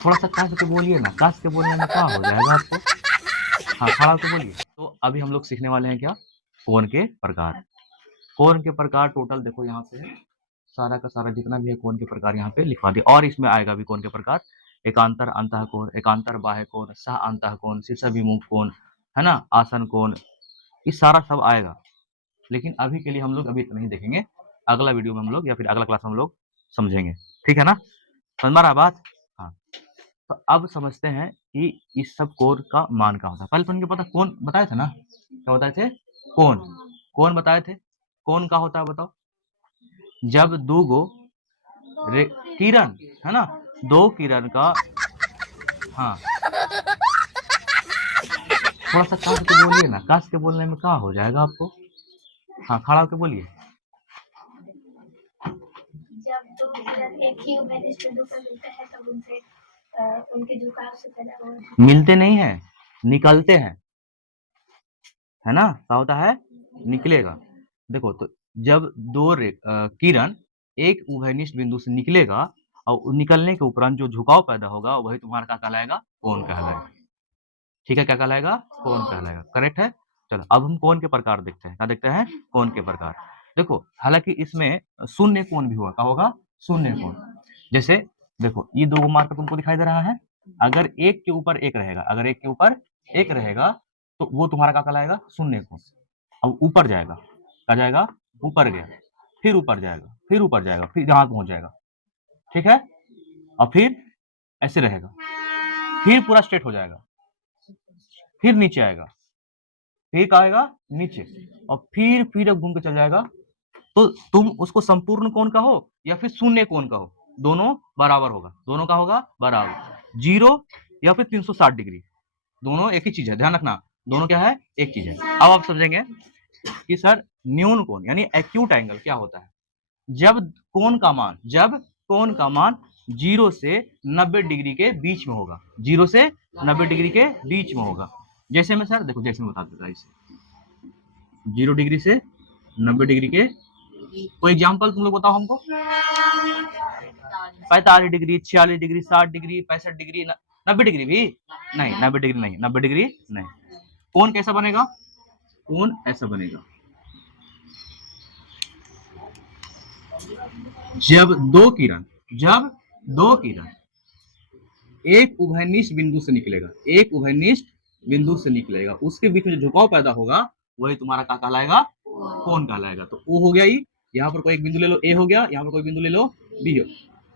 थोड़ा सा कस के बोलिए ना, कस के बोलने में क्या हो जाएगा आपको। हाँ, खड़ा होके बोलिए। तो अभी हम लोग सीखने वाले हैं क्या, कोण के प्रकार। कोण के प्रकार टोटल देखो यहाँ पे है, सारा का सारा जितना भी है कोण के प्रकार यहाँ पे लिखवा दिया, और इसमें आएगा भी कोण के प्रकार, एकांतर अंतः कोण, एकांतर बाह्य कोण, सह अंतः कोण, शीर्षाभिमुख कोण, है ना, आसन कोण, ये सारा सब आएगा। लेकिन अभी के लिए हम लोग अभी इतना ही देखेंगे, अगला वीडियो में हम लोग या फिर अगला क्लास में हम लोग समझेंगे, ठीक है ना, समझ में आ रहा बात। हाँ, तो अब समझते हैं कि इस सब कोण का मान क्या होता है। पहले तो उनके पता कोण बताए थे ना, क्या बताए थे, कोण, कोण बताए थे। कोण क्या होता है बताओ, जब दो गो किरण, है ना, दो किरण का, हाँ, थोड़ा सा कस के बोलिए ना, कस के बोलने में क्या हो जाएगा आपको। हाँ, खड़ा होकर बोलिए। जब दो किरण एक ही उभयनिष्ठ पर मिलते हैं तब उनसे उनके झुकाव से पैदा हुआ, मिलते नहीं है, निकलते हैं, है ना, क्या होता है, निकलेगा। देखो तो जब दो किरण एक उभयनिष्ठ बिंदु से निकलेगा और निकलने के उपरांत जो झुकाव पैदा होगा वही तुम्हारा क्या कहलाएगा, कोण कहलाएगा। ठीक है, क्या कहलाएगा, कोण कहलाएगा, करेक्ट है। चलो अब हम कोण के प्रकार देखते हैं, क्या देखते हैं, कोण के प्रकार। देखो हालांकि इसमें शून्य कोण भी हुआ, क्या होगा, शून्य कोण। जैसे देखो ये दो मार्कर तुमको दिखाई दे रहा है, अगर एक के ऊपर एक रहेगा, अगर एक के ऊपर एक रहेगा तो वो तुम्हारा क्या कहलाएगा, शून्य कोण। अब ऊपर जाएगा, क्या जाएगा, ऊपर गया, फिर ऊपर जाएगा, फिर ऊपर जाएगा, फिर यहाँ पहुंच जाएगा, ठीक है, और फिर ऐसे रहेगा, फिर पूरा स्ट्रेट हो जाएगा, फिर नीचे आएगा, फिर क्या आएगा, नीचे, और फिर अब घूम के चल जाएगा। तो तुम उसको संपूर्ण कोण कहो या फिर शून्य कोण कहो, दोनों बराबर होगा, दोनों का होगा बराबर, जीरो या फिर 360 डिग्री, दोनों एक ही चीज है, ध्यान रखना, दोनों क्या है, एक चीज है। अब आप समझेंगे कि सर न्यून कोण यानी एक्यूट एंगल क्या होता है। जब कोण का मान 0 से 90 डिग्री के बीच में होगा, 0 से 90 डिग्री के बीच में होगा। जैसे मैं सर देखो, जैसे मैं बता देता इसे, 0 डिग्री से 90 डिग्री के, कोई एग्जांपल तुम लोग बताओ हमको, 45 degree, 46 degree, 60 degree, 65 degree, 90 degree भी नहीं, 90 डिग्री नहीं, 90 डिग्री नहीं। कोण कैसा बनेगा, कोण ऐसा बनेगा, जब दो किरण एक उभयनिष्ठ बिंदु से निकलेगा, एक उभयनिष्ठ बिंदु से निकलेगा, उसके बीच में जो झुकाव पैदा होगा वही तुम्हारा क्या कहलाएगा, कोण कहलाएगा। तो ओ हो गया, यहाँ पर कोई एक बिंदु ले लो, ए हो गया, यहाँ पर कोई बिंदु ले लो, बी हो।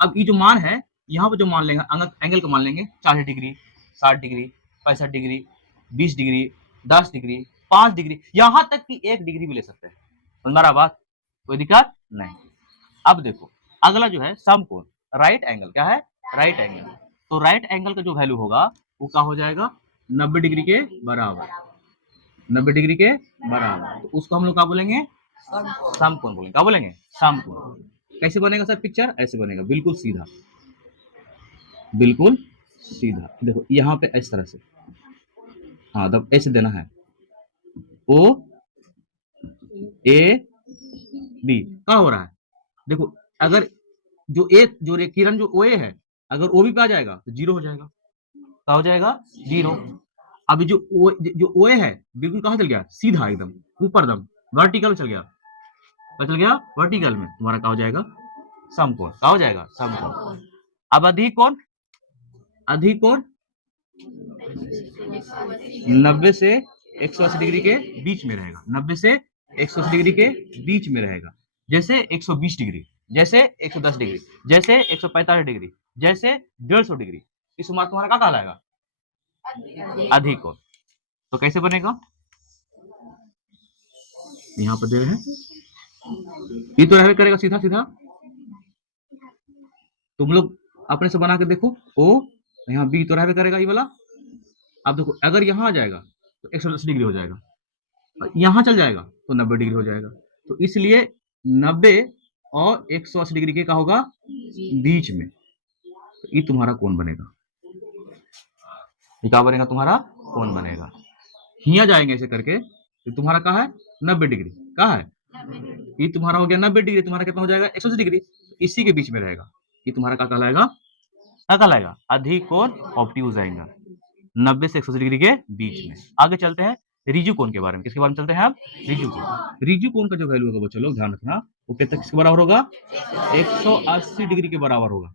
अब ये जो मान है, यहाँ पर जो मान लेंगे एंगल को मान लेंगे 40 degree, 60 degree, 65 degree, 20 degree, 10 degree, 5 degree, यहां तक कि 1 डिग्री भी ले सकते हैं। समझ बात, कोई दिक्कत नहीं। अब देखो अगला जो है समकोण, राइट एंगल, क्या है, राइट एंगल। तो राइट एंगल का जो वैल्यू होगा वो क्या हो जाएगा, 90 डिग्री के बराबर, 90 डिग्री के बराबर। तो उसको हम लोग क्या बोलेंगे, समकोण बोलेंगे, क्या बोलेंगे, समकोण। कैसे बनेगा सर पिक्चर, ऐसे बनेगा, बिल्कुल सीधा, बिल्कुल सीधा। देखो यहाँ पे इस तरह से, हाँ तब ऐसे देना है, ओ ए बी, क्या हो रहा है, देखो अगर जो किरण जो ओए है, अगर ओ बी पे आ जाएगा तो जीरो हो जाएगा, क्या हो जाएगा, जीरो। अभी जो ओए है बिल्कुल कहाँ चल गया, सीधा एकदम ऊपर दम वर्टिकल चल गया, क्या चल गया, वर्टिकल में, तुम्हारा क्या हो जाएगा, समकोण, क्या हो जाएगा, समकोण। अब अधिक कोण 90 से 180 डिग्री के बीच में रहेगा, 90 से 180 डिग्री के बीच में रहेगा। जैसे 120 डिग्री, जैसे 110 डिग्री, जैसे 145 डिग्री, जैसे 150 डिग्री, इस मार्क तुम्हारा क्या कहलाएगा, अधिक कोण। तो कैसे बनेगा, यहाँ पर दे रहे हैं, ये तो रहने करेगा सीधा सीधा, तुम लोग अपने से बना के देखो, ओ यहाँ बी तो रहने करेगा ये वाला। अब देखो अगर यहाँ आ जाएगा तो 110 डिग्री हो जाएगा, यहाँ चल जाएगा तो 90 डिग्री हो जाएगा। तो इसलिए 90 और 180 डिग्री के क्या होगा, बीच में, तो ये तुम्हारा कोण बनेगा, ये क्या बनेगा, तुम्हारा कोण बनेगा। हिया जाएंगे ऐसे करके, तो तुम्हारा क्या है, 90 डिग्री, क्या है, ये तुम्हारा हो गया 90 डिग्री, तुम्हारा कितना हो जाएगा, 180 डिग्री, इसी के बीच में रहेगा, ये तुम्हारा क्या कहलाएगा, क्या कहलाएगा? अधिक कोण ऑब्ट्यूज आएगा 90 से 180 डिग्री के बीच में। आगे चलते हैं रिजु कोण के बारे में। किसके बारे में चलते हैं आप? रिजु कोण। रिजु कोण का जो वैल्यू होगा बच्चों लोग ध्यान रखना, वो कितने किसके बराबर होगा? 180 डिग्री के बराबर होगा।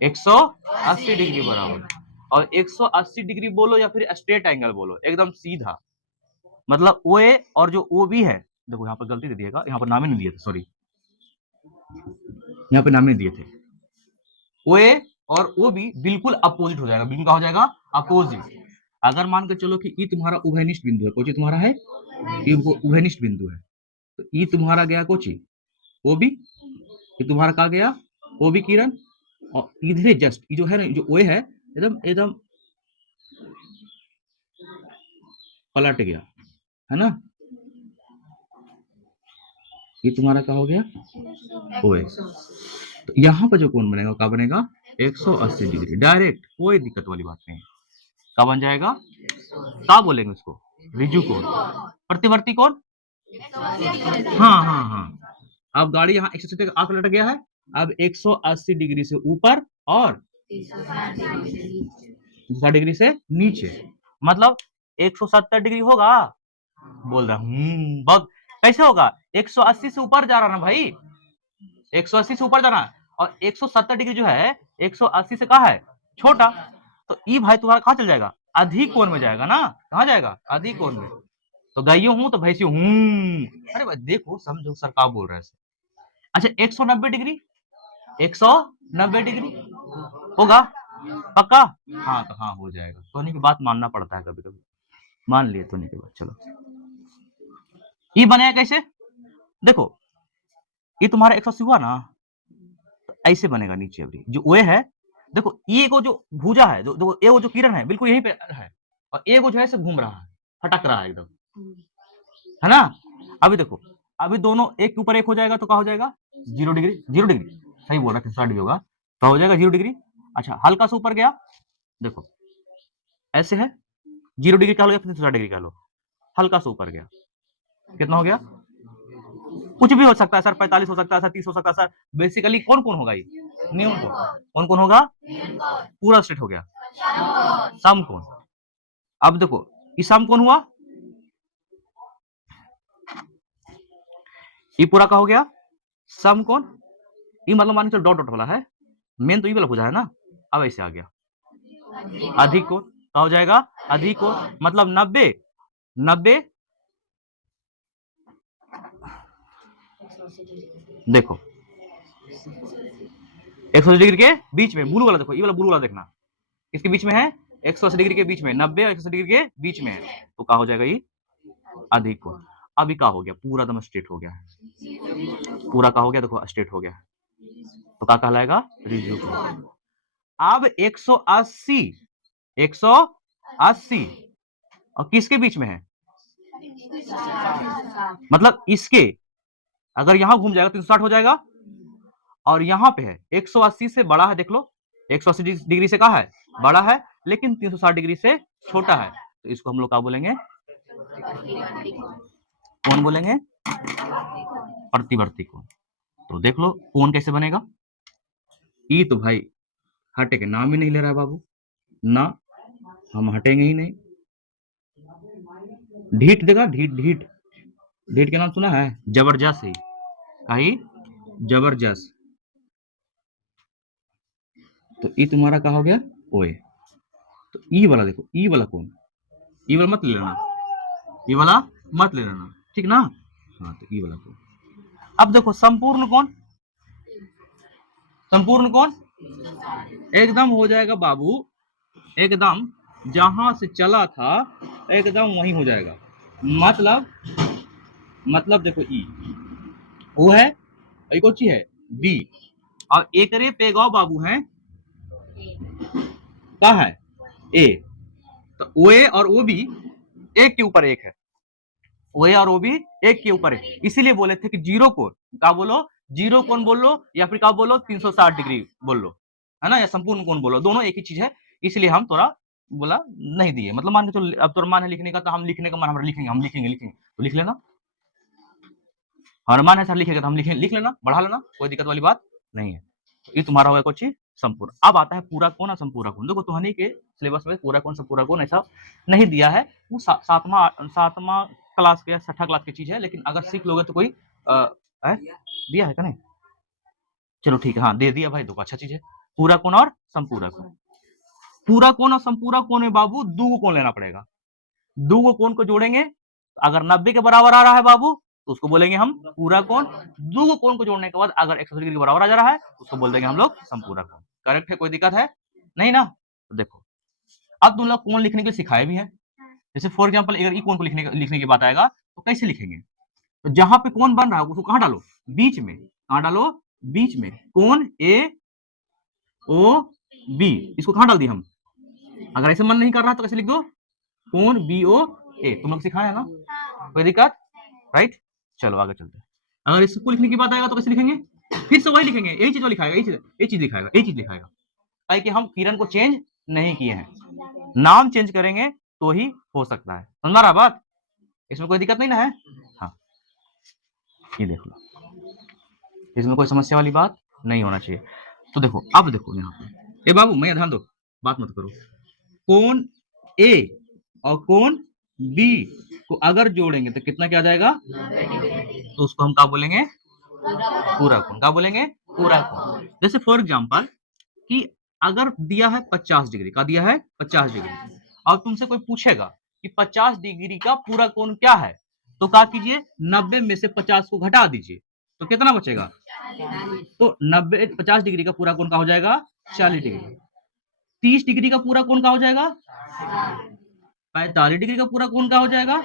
180 डिग्री बराबर। और 180 डिग्री बोलो या फिर स्ट्रेट एंगल बोलो, एकदम सीधा। मतलब OA और जो OB है, देखो यहाँ पर गलती दे दिएगा, यहाँ पर नाम ही नहीं दिए थे, सॉरी, यहाँ पे नाम नहीं दिए थे। OA और OB बिल्कुल अपोजिट हो जाएगा। बिल्कुल क्या हो जाएगा? अपोजिट। अगर मान के चलो कि ई तुम्हारा उभयनिष्ठ बिंदु है, कोची तुम्हारा है? ई उभयनिष्ठ बिंदु है, तो ई तुम्हारा गया कोची? OB। ये तुम्हारा कहा गया? OB किरण। और इधर जस्ट ये जो है ना, जो OA है, एकदम एकदम पलट गया, है ना? ये तुम्हारा क्या हो गया? OA। तो यहाँ पर जो कोण बनेगा क्या बनेगा? 180 डिग्री डायरेक्ट, कोई दिक्कत वाली बात नहीं। क्या बन जाएगा? क्या बोलेंगे उसको? रिजु कोण। प्रतिवर्ती कोण? हाँ हाँ हाँ। अब गाड़ी यहाँ 180 तक आकर लट गया है, अब 180 डिग्री से ऊपर और 360 डिग्री से नीचे, मतलब 170 डिग्री होगा। बोल रहा हूँ बहुत। कैसे होगा? 180 से ऊपर जा रहा ना भाई, 180 से ऊपर जाना है, और 170 डिग्री जो है 180 से कहा है छोटा, तो ई भाई तुम्हारा कहाँ चल जाएगा? अधिक कोण में जाएगा ना। कहाँ जाएगा? अधिक कोण में। तो गाइयो हूं तो भैंसियो हूं। अरे भाई देखो, समझो सर क्या बोल रहे हैं। अच्छा 190 डिग्री, 190 डिग्री होगा पक्का? हाँ तो हाँ हो जाएगा। टोनी की बात मानना पड़ता है कभी कभी। मान लिए टोनी की बात। चलो ये बनेगा कैसे? देखो ये तुम्हारा 180 हुआ ना, तो ऐसे बनेगा नीचे। अभी जो OA है, देखो ये को जो भुजा है, जो ए जो किरण है, बिल्कुल यहीं पे है, और ए को जो है से घूम रहा है, फटक रहा है एकदम, है ना? अभी देखो, अभी दोनों एक के ऊपर एक हो जाएगा तो क्या हो जाएगा? 0 डिग्री। 0 डिग्री सही बोल रहा है, 360 डिग्री होगा तो हो जाएगा 0 डिग्री। अच्छा हल्का सा ऊपर गया, देखो ऐसे है, 0 डिग्री का लो या फिर 360 डिग्री का लो, हल्का सा ऊपर गया, कितना हो गया? कुछ भी हो सकता है सर, 45 हो सकता है सर, 30 हो सकता है सर। बेसिकली कौन कौन होगा? ये न्यून कोण। कौन कौन होगा? पूरा स्ट्रेट हो गया, समकोण। अब देखो ये समकोण हुआ, ये पूरा का हो गया समकोण। ये मतलब मान के चलो डॉट डॉट वाला है, मेन तो ये वाला भुजा है ना। अब ऐसे आ गया अधिक कोण, क्या हो जाएगा? अधिक कोण, मतलब 90 90 देखो 180 डिग्री के बीच में, ब्लू वाला देखो, ये वाला ब्लू वाला देखना, इसके बीच में है 180 डिग्री के बीच में, 90 और 180 डिग्री के बीच में है, तो क्या हो जाएगा? ये अधिक कोण। अभी क्या हो गया? पूरा एकदम स्ट्रेट हो गया है, पूरा क्या हो गया? देखो स्ट्रेट हो गया, तो क्या कहलाएगा? रिजु कोण। अब 180 180 और किसके बीच में है? मतलब इसके, अगर यहां घूम जाएगा 360 हो जाएगा, और यहाँ पे है 180 से बड़ा है, देख लो 180 डिग्री से कहा है बड़ा है, लेकिन 360 डिग्री से छोटा है, तो इसको हम लोग क्या बोलेंगे? कौन बोलेंगे? प्रतिवर्ती कोण। तो देख लो कोण कैसे बनेगा। ई तो भाई हटे के नाम ही नहीं ले रहा है बाबू, ना हम हटेंगे ही नहीं। ढीठ देगा, ढीठ ढीठ ढीठ के नाम सुना है? जबरदस्त ही कही, जबरदस्त। तो ई तुम्हारा क्या हो गया? OA। तो ई वाला देखो, ई वाला कौन? ई वाला मत ले लेना, ई वाला मत ले लेना, ठीक ना? हाँ तो ई वाला कौन। अब देखो संपूर्ण कौन, संपूर्ण कौन एकदम हो जाएगा बाबू, एकदम जहां से चला था एकदम वहीं हो जाएगा। मतलब देखो ई वो है, एक और चीज है B, और एक रे पे गाँव बाबू है क्या है? A। तो OA और OB एक के ऊपर एक है, OA और OB एक के ऊपर है, इसीलिए बोले थे कि जीरो कोण, क्या बोलो? जीरो कोण बोल लो, या फिर क्या बोलो? 360 डिग्री बोल लो, है ना, या संपूर्ण कोण बोलो, दोनों एक ही चीज है। इसलिए हम थोड़ा बोला नहीं दिए, मतलब मान के चलो अब तो मन है लिखने का, तो हम लिखने का मन हमारा लिखेंगे, हम लिखेंगे तो लिख लेना। हमारा मन है सर लिखेगा तो हम लिख लेना, बढ़ा लेना, कोई दिक्कत वाली बात नहीं है। ये तुम्हारा होगा कुछ संपूर्ण। अब आता है पूरा कोण और संपूरा कोण। देखो तुहनी के सिलेबस में पूरा कोण संपूरा कोण ऐसा नहीं दिया है, वो सातवां क्लास के या छठा क्लास की चीज है, लेकिन अगर सीख लोगे तो कोई दिया है क्या नहीं? चलो ठीक है, हाँ दे दिया भाई, देखो अच्छा चीज है। पूरा कोण और संपूरा कोण। पूरा कोण और संपूरा कोण में बाबू दो कोण लेना पड़ेगा। दो कोण को जोड़ेंगे, अगर 90 के बराबर आ रहा है बाबू तो उसको बोलेंगे हम पूरा कोण। दो कोण को जोड़ने के बाद अगर 180 डिग्री के बराबर आ जा रहा है तो उसको बोल देंगे हम लोग संपूरा कोण। करेक्ट है, कोई दिक्कत है नहीं ना? तो देखो अब तुम लोग कोण लिखने के लिए सिखाए भी है। जैसे फॉर एग्जाम्पल अगर ई कोण को लिखने की बात आएगा तो कैसे लिखेंगे? तो जहां पे कोण बन रहा है उसको कहां डालो? बीच में। कहां डालो? बीच में। कोण ए ओ बी, इसको कहां डाल दिए हम? अगर ऐसे मन नहीं कर रहा तो कैसे लिख दो? कोण बी ओ ए। तुम लोग सिखाए है ना, कोई दिक्कत? राइट, चलो आगे चलते हैं। अगर इसको लिखने की बात आएगा तो कैसे लिखेंगे? फिर से वही लिखेंगे, यही चीज लिखाएगा, यही चीज लिखाएगा। कि हम किरण को चेंज नहीं किए हैं, नाम चेंज करेंगे तो ही हो सकता है। समझ रहा बात? इसमें कोई दिक्कत नहीं ना है? हाँ, ये देख लो, इसमें कोई समस्या वाली बात नहीं होना चाहिए। तो देखो अब देखो यहाँ पे, ए बाबू मैं ध्यान दो, बात मत करो। कोण ए और कोण बी को अगर जोड़ेंगे तो कितना क्या आ जाएगा? तो उसको हम क्या बोलेंगे? पूरा कोण। क्या बोलेंगे? पूरा कोण। जैसे फॉर एग्जांपल कि अगर दिया है 50 डिग्री का, दिया है 50 डिग्री, और तुमसे कोई पूछेगा कि 50 डिग्री का पूरा कोण क्या है, तो क्या कीजिए? 90 में से 50 को घटा दीजिए तो कितना बचेगा? तो 50 डिग्री का पूरा कोण क्या हो जाएगा? 40 डिग्री। 30 डिग्री का पूरा कोण क्या हो जाएगा? 45 डिग्री का पूरा कोण क्या हो जाएगा?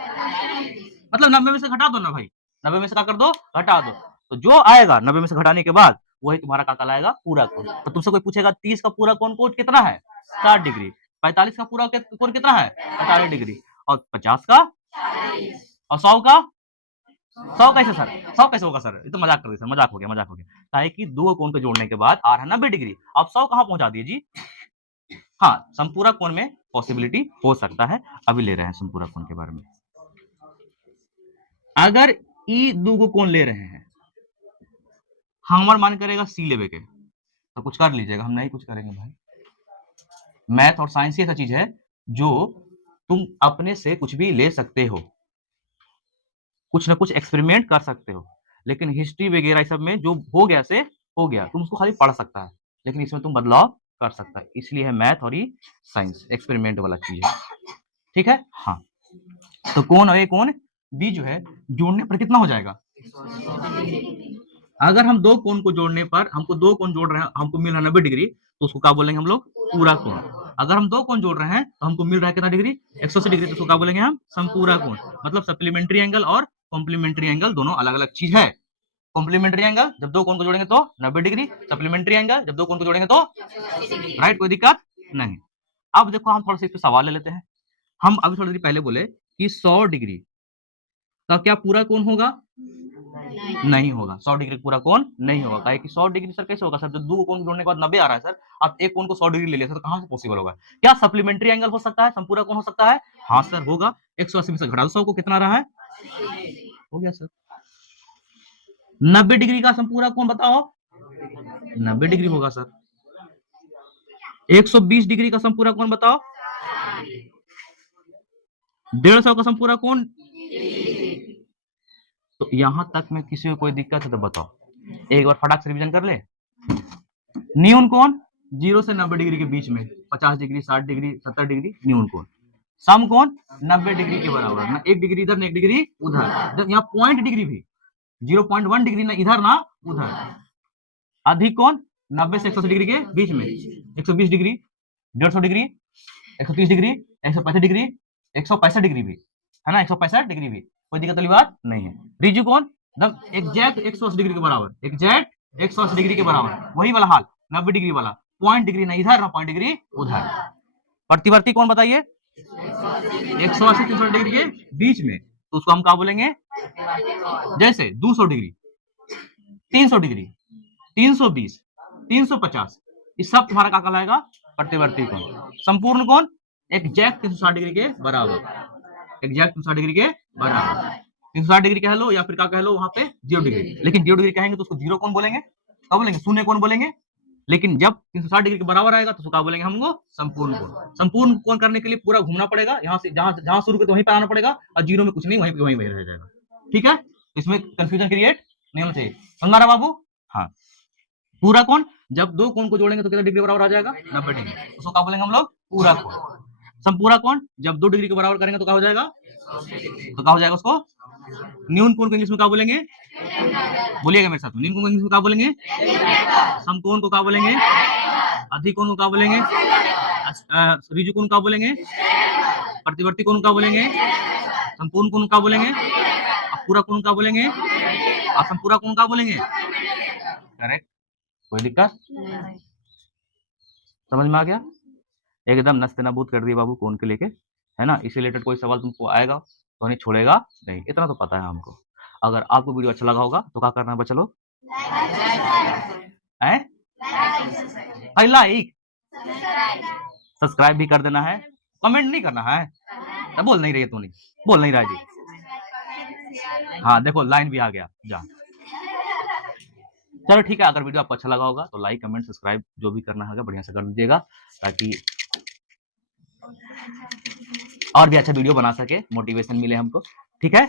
मतलब 90 में से घटा दो ना भाई, 90 में से क्या कर दो? घटा दो। तो जो आएगा 90 में से घटाने के बाद वही तुम्हारा क्या कहलाएगा? पूरा कोण। तो तुमसे कोई पूछेगा 30 का पूरा कोण कितना है? 60 डिग्री। 45 का पूरा कोण कितना है? 45 डिग्री। और 50 का और 100 का? 100 कैसे सर? 100 कैसे होगा सर? ये तो मजाक कर रहे सर, मजाक हो गया। ताकि कि दो कोण को जोड़ने के बाद आ रहा है 90 डिग्री, अब 100 कहां पहुंचा दिए जी? हाँ, संपूरा कोण में पॉसिबिलिटी हो सकता है। अभी ले रहे हैं संपूरा कोण के बारे में। अगर ई दो कोण ले रहे हैं, हमारा मान करेगा सी लेवे के, तो कुछ कर लीजिएगा, हम नहीं कुछ करेंगे भाई। मैथ और साइंस ही ऐसा चीज है जो तुम अपने से कुछ भी ले सकते हो, कुछ ना कुछ एक्सपेरिमेंट कर सकते हो, लेकिन हिस्ट्री वगैरह सब में जो हो गया से हो गया, तुम उसको खाली पढ़ सकता है, लेकिन इसमें तुम बदलाव कर सकता है। इसलिए है मैथ और ये साइंस एक्सपेरिमेंट वाला चीज है। ठीक है, हाँ। तो कोण ए कोण बी जो है जोड़ने पर कितना हो जाएगा? अगर हम दो कोण को जोड़ने पर, हमको दो कोण जोड़ रहे हैं, हमको मिल रहा है 90 डिग्री, तो उसको क्या बोलेंगे हम लोग? पूरा कोण। अगर हम दो कोण जोड़ रहे हैं तो हमको मिल रहा है कितना डिग्री? 180 डिग्री, तो उसको क्या बोलेंगे हम? संपूरा कोण। मतलब सप्लीमेंट्री एंगल और कॉम्प्लीमेंट्री एंगल दोनों अलग अलग चीज है। कॉम्प्लीमेंट्री एंगल जब दो कोण को जोड़ेंगे तो 90 डिग्री, सप्लीमेंट्री एंगल जब दो कोण को जोड़ेंगे तो राइट, कोई दिक्कत नहीं। अब देखो हम थोड़ा सा इस पे सवाल ले लेते हैं। हम अभी थोड़ी देर पहले बोले कि 100 डिग्री का क्या पूरा कोण होगा? नहीं होगा। 100 डिग्री पूरा कोण नहीं होगा। काहे कि 100 डिग्री सर कैसे होगा सर? जब दो कोण जोड़ने के बाद 90 आ रहा है सर, आप एक कोण को 100 डिग्री ले लिया सर, कहां से पॉसिबल होगा? क्या सप्लीमेंट्री एंगल हो सकता है? संपूरा कोण हो सकता है? हाँ सर होगा। 180 में से घटा दो 100 को, कितना आ रहा है? हो गया सर। 90 डिग्री का संपूरा कोण बताओ? 90 डिग्री होगा सर। 120 डिग्री का संपूरा कोण बताओ? 150 का संपूरा कोण? तो यहां तक में किसी को कोई दिक्कत है तो बताओ, एक बार फटाक से रिवीजन कर ले। न्यून कोण 0 से 90 डिग्री के बीच में, 50 डिग्री, 60 डिग्री, 70 डिग्री न्यून कोण। सम कोण 90 डिग्री के बराबर, ना एक डिग्री इधर ना एक डिग्री उधर। यहाँ पॉइंट डिग्री भी 0.1 डिग्री ना इधर ना उधर। अधिक कोण 90 से 180 डिग्री के बीच में, 120 degree, 150 degree, 130 degree, 165 degree, 165 degree भी है ना, 165 डिग्री भी, कोई दिक्कत वाली बात नहीं है। रिजु कोण एकदम एग्जैक्ट 180 डिग्री के बराबर, एग्जैक्ट 180 डिग्री के बराबर, वही वाला हाल 90 डिग्री वाला, पॉइंट डिग्री ना इधर ना पॉइंट डिग्री उधर। प्रतिवर्ती कोण बताइए? 180 360 डिग्री के बीच में, तो उसको हम क्या बोलेंगे? जैसे 200 डिग्री, 300 डिग्री, 320, 350, इस सब तुम्हारा क्या कहलाएगा? प्रतिवर्ती कोण। संपूर्ण कोण एग्जैक्ट 360 डिग्री के बराबर, एग्जैक्ट 360 डिग्री के बराबर। 360 डिग्री कह लो या फिर क्या कह लो वहां पे 0 डिग्री, लेकिन 0 डिग्री कहेंगे तो उसको जीरो कोण बोलेंगे। क्या बोलेंगे? शून्य कोण बोलेंगे। लेकिन जब 360 डिग्री के बराबर आएगा तो उसको क्या बोलेंगे हमको? संपूर्ण कोण। संपूर्ण कोण करने के लिए पूरा घूमना पड़ेगा, यहाँ से जहां शुरू करते वहीं पर आना पड़ेगा, और जीरो में कुछ नहीं, वहीं रह जाएगा। ठीक है, इसमें कंफ्यूजन क्रिएट नहीं होना चाहिए। समझ रहा बाबू? हाँ, पूरा कोण, जब दो कोण को जोड़ेंगे तो कितना डिग्री बराबर आ जाएगा? 90 डिग्री, उसको क्या बोलेंगे हम लोग? पूरा कोण। संपूरा कोण, जब 2 डिग्री के बराबर करेंगे तो क्या हो जाएगा? तो क्या हो जाएगा उसको? न्यून कोण को इंग्लिश में क्या बोलेंगे? बोलिएगा मेरे साथ, न्यून कोण को इंग्लिश में क्या बोलेंगे? समकोण को क्या बोलेंगे? अधिक कोण को क्या बोलेंगे? ऋजु कोण क्या बोलेंगे? प्रतिवर्ती कोण क्या बोलेंगे? संपूर्ण कोण क्या बोलेंगे? पूरा कोण क्या बोलेंगे? असंपूरा कोण क्या बोलेंगे? करेक्ट, कोई दिक्कत? समझ में आ गया? एकदम नस्तनाबूद कर दिए बाबू कोण के लेके, है ना? इससे रिलेटेड कोई सवाल तुमको आएगा तो नहीं छोड़ेगा नहीं, इतना तो पता है हमको। अगर आपको वीडियो अच्छा लगा होगा तो क्या करना है बच्चा लोग? लाइक सब्सक्राइब भी कर देना है, कमेंट नहीं करना है। तो बोल नहीं रही है, तू नहीं बोल नहीं रहा है जी। हाँ देखो लाइन भी आ गया, जा। चलो ठीक है, अगर वीडियो आपको अच्छा लगा होगा तो लाइक कमेंट सब्सक्राइब जो भी करना होगा बढ़िया से कर दीजिएगा, ताकि और भी अच्छा वीडियो बना सके, मोटिवेशन मिले हमको। ठीक है।